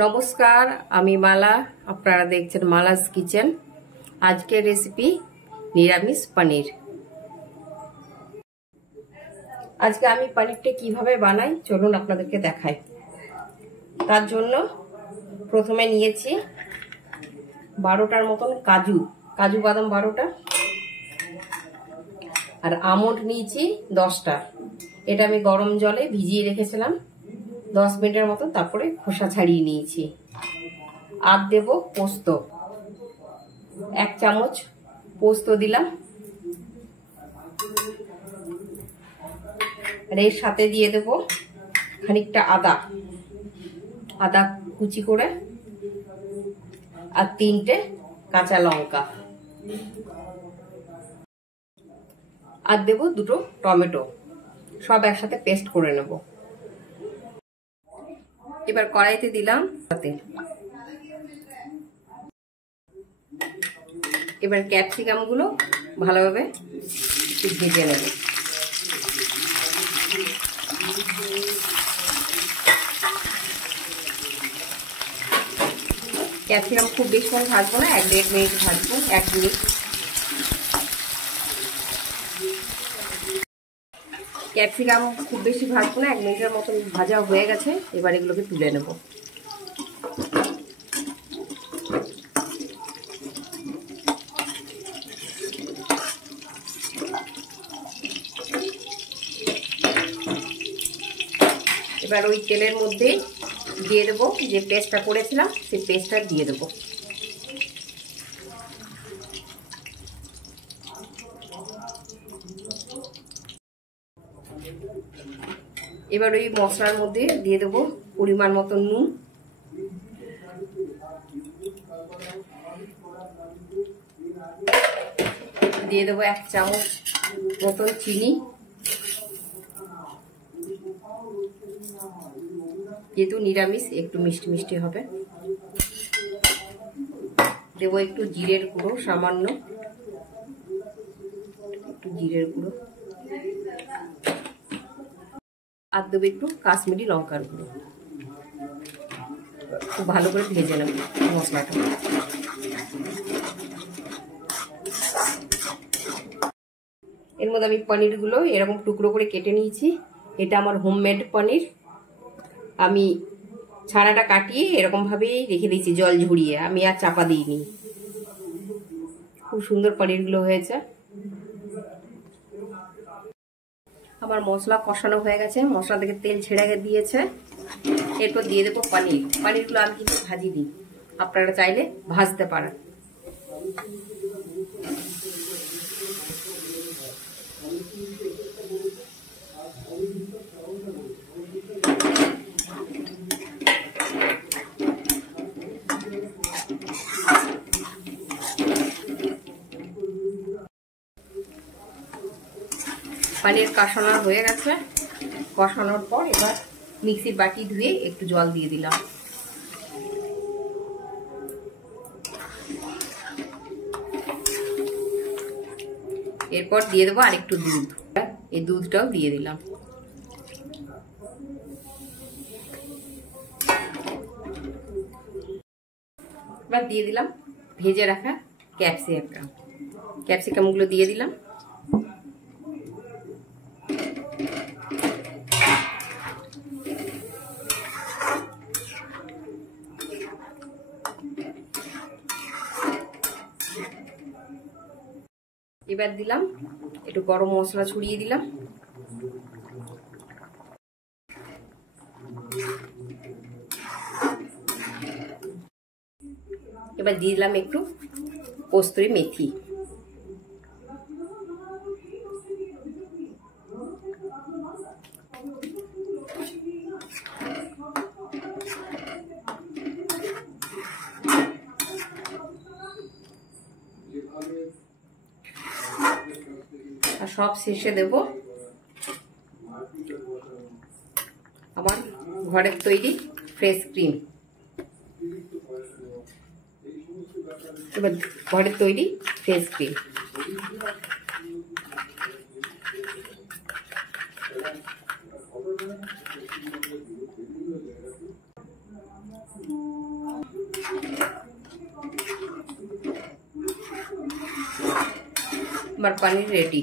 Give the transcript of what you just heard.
নমস্কার, আমি মালা। আপনারা দেখছেন মালাস কিচেন। আজকের রেসিপি নিরামিষ পনির। আজকে আমি পনিরটা কিভাবে বানাই চলুন আপনাদেরকে দেখাই। তার জন্য প্রথমে নিয়েছি 12টার মতন কাজু বাদাম 12টা, আর আমন্ড নিয়েছি 10টা। এটা আমি গরম জলে ভিজিয়ে রেখেছিলাম 10 মিনিটের মতো, তারপরে খোসা ছাড়িয়ে নিয়েছি। আর দেব পোস্ত, 1 চামচ পোস্ত দিলাম। আর এর সাথে দিয়ে দেব খানিকটা আদা কুচি করে, আর 3টে কাঁচা লঙ্কা, আর দেব 2টো টমেটো। সব একসাথে পেস্ট করে নেব। এবার কড়াইতে দিলাম তেল। এবার ক্যাপসিকাম গুলো ভালোভাবে ভেজে নেব। ক্যাপসিকাম খুব বেশিক্ষণ ভাজবো না, 1-1.5 মিনিট ভাজবো। 1 মিনিট। ক্যাপসিকাম খুব বেশি ভাজবো না, 1 মিনিটের মতন ভাজা হয়ে গেছে। এবার এগুলোকে তুলে নেব। এবার ওই তেলের মধ্যে দিয়ে দেবো যে পেস্টটা করেছিলাম, সেই পেস্টটা দিয়ে দেবো। এবার ওই মশলার মধ্যে দিয়ে দেবো পরিমাণ মতো নুন, দিয়ে দেবো 1 চামচ মতন চিনি, যেহেতু নিরামিষ একটু মিষ্টি মিষ্টি হবে। দেবো একটু জিরের গুঁড়ো, সামান্য একটু জিরের গুঁড়ো, আর দেবো একটু কাশ্মীরি লঙ্কার গুঁড়ো। খুব ভালো করে ভেজে নেব মশলাটা। এর মধ্যে আমি পনিরগুলো এরকম টুকরো করে কেটে নিয়েছি। এটা আমার হোমমেড পনির। আমি ছানাটা কাটিয়ে এরকম ভাবেই রেখে দিয়েছি জল ঝরিয়ে, আমি আর চাপা দিইনি। খুব সুন্দর পনিরগুলো হয়েছে। আমার মশলা কষানো হয়ে গেছে, মশলা থেকে তেল ছেড়ে দিয়েছে। এরপর দিয়ে দেবো পনিরগুলো আমি কিন্তু ভাজিনি, আপনারা চাইলে ভাজতে পারেন। পনির কষানো হয়ে গেছে। কষানোর পর এবার মিক্সির বাটি ধুয়ে একটু জল দিয়ে দিলাম। এরপর দিয়ে দেবো আরেকটু দুধ, এই দুধটাও দিয়ে দিলাম। এবার দিয়ে দিলাম ভেজে রাখা ক্যাপসিকামগুলো দিয়ে দিলাম। এবার দিলাম একটু গরম মশলা ছড়িয়ে দিলাম। এবার দিয়ে দিলাম একটু কস্তুরি মেথি। আর সব শেষে দেব আমার ঘরের তৈরি ফ্রেশ ক্রিম। এবার ঘরের তৈরি ফ্রেশ ক্রিম আমার পনির রেডি।